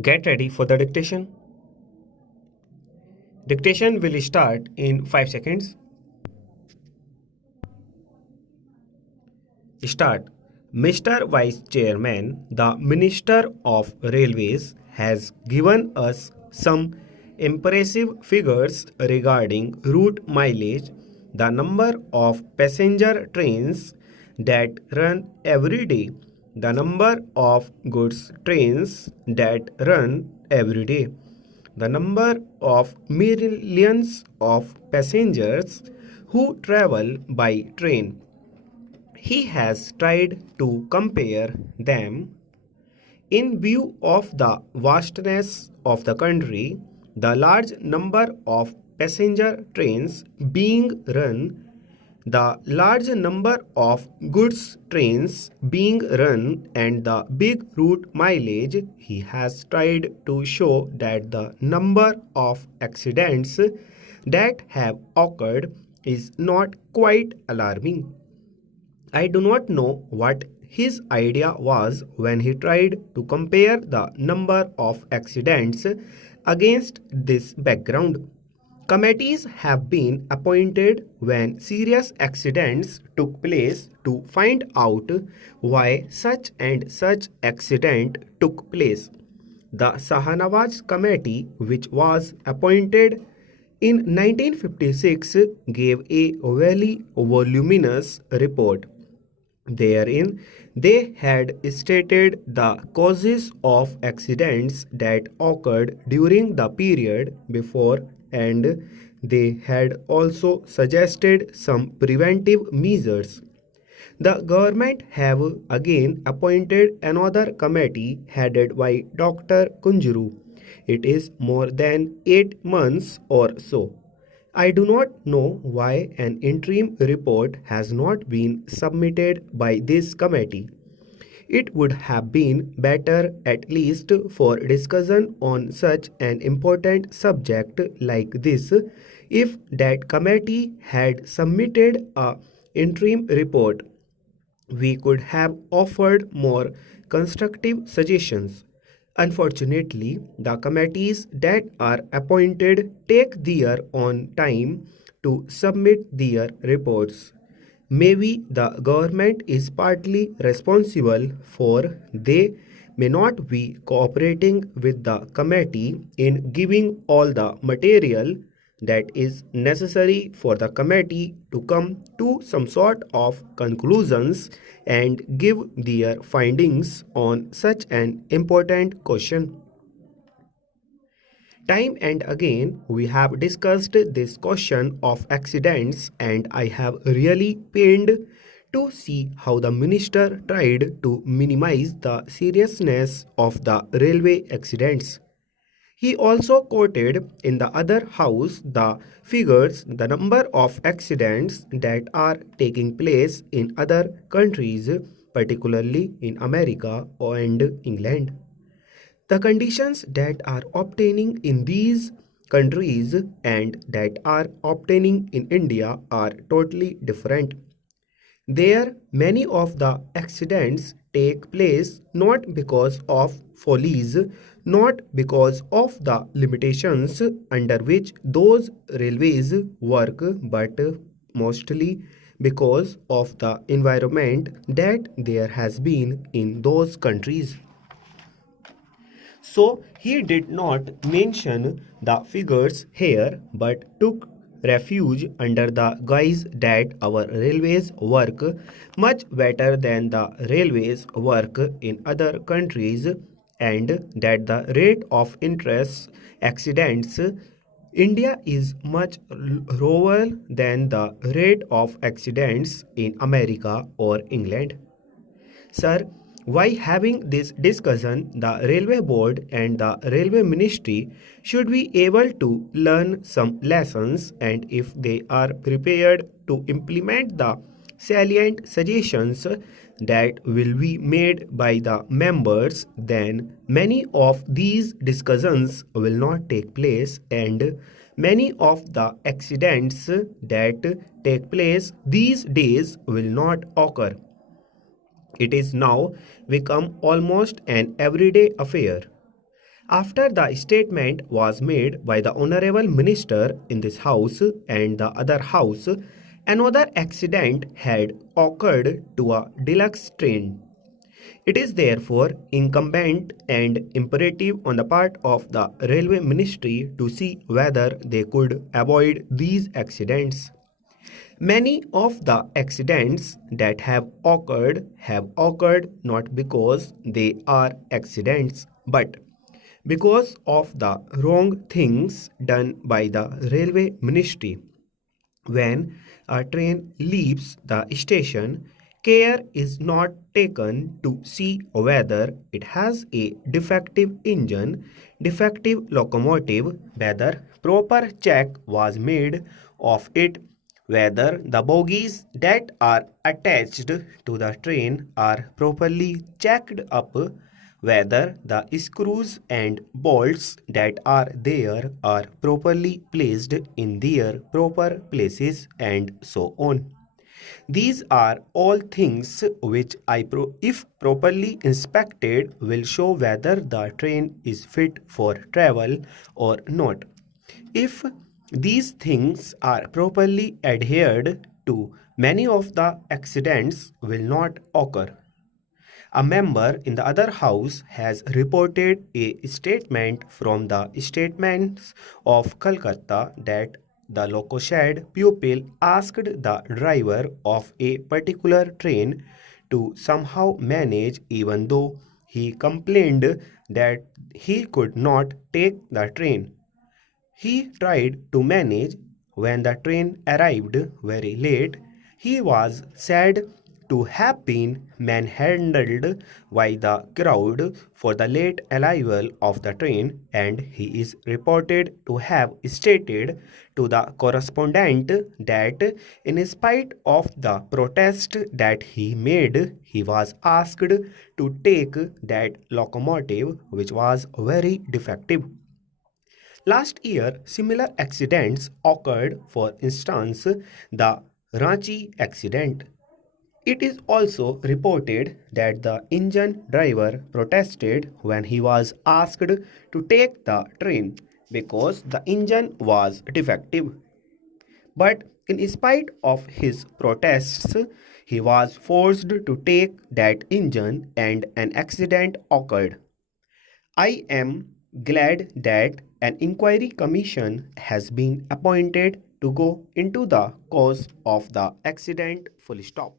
Get ready for the dictation. Dictation will start in 5 seconds. Start. Mr. Vice Chairman, the Minister of Railways has given us some impressive figures regarding route mileage, the number of passenger trains that run every day, the number of goods trains that run every day, the number of millions of passengers who travel by train. He has tried to compare them in view of the vastness of the country, the large number of passenger trains being run, the large number of goods trains being run, and the big route mileage. He has tried to show that the number of accidents that have occurred is not quite alarming. I do not know what his idea was when he tried to compare the number of accidents against this background. Committees have been appointed when serious accidents took place to find out why such and such accident took place. The Sahanawaz Committee, which was appointed in 1956, gave a very voluminous report. Therein, they had stated the causes of accidents that occurred during the period before, and they had also suggested some preventive measures. The government have again appointed another committee headed by Dr. Kunjuru. It is more than 8 months or so. I do not know why an interim report has not been submitted by this committee. It would have been better, at least for discussion on such an important subject like this, if that committee had submitted a interim report. We could have offered more constructive suggestions. Unfortunately, the committees that are appointed take their own time to submit their reports. Maybe the government is partly responsible for they may not be cooperating with the committee in giving all the material that is necessary for the committee to come to some sort of conclusions and give their findings on such an important question. Time and again, we have discussed this question of accidents, and I have really pained to see how the minister tried to minimize the seriousness of the railway accidents. He also quoted in the other house the figures, the number of accidents that are taking place in other countries, particularly in America and England. The conditions that are obtaining in these countries and that are obtaining in India are totally different. There, many of the accidents take place not because of follies, not because of the limitations under which those railways work, but mostly because of the environment that there has been in those countries. So he did not mention the figures here but took refuge under the guise that our railways work much better than the railways work in other countries and that the rate of interest accidents India is much lower than the rate of accidents in America or England. Sir, why having this discussion, the Railway Board and the Railway Ministry should be able to learn some lessons, and if they are prepared to implement the salient suggestions that will be made by the members, then many of these discussions will not take place and many of the accidents that take place these days will not occur. It is now become almost an everyday affair. After the statement was made by the Honorable Minister in this House and the other House, another accident had occurred to a deluxe train. It is therefore incumbent and imperative on the part of the Railway Ministry to see whether they could avoid these accidents. Many of the accidents that have occurred not because they are accidents but because of the wrong things done by the railway ministry. When a train leaves the station, care is not taken to see whether it has a defective engine, defective locomotive, whether proper check was made of it, whether the bogies that are attached to the train are properly checked up, whether the screws and bolts that are there are properly placed in their proper places, and so on. These are all things which if properly inspected, will show whether the train is fit for travel or not. If these things are properly adhered to, many of the accidents will not occur. A member in the other house has reported a statement from the Statements of Calcutta that the loco-shed pupil asked the driver of a particular train to somehow manage, even though he complained that he could not take the train. He tried to manage. When the train arrived very late, he was said to have been manhandled by the crowd for the late arrival of the train, and he is reported to have stated to the correspondent that, in spite of the protest that he made, he was asked to take that locomotive, which was very defective. Last year, similar accidents occurred, for instance, the Ranchi accident. It is also reported that the engine driver protested when he was asked to take the train because the engine was defective. But in spite of his protests, he was forced to take that engine and an accident occurred. I am glad that an inquiry commission has been appointed to go into the cause of the accident. Full stop.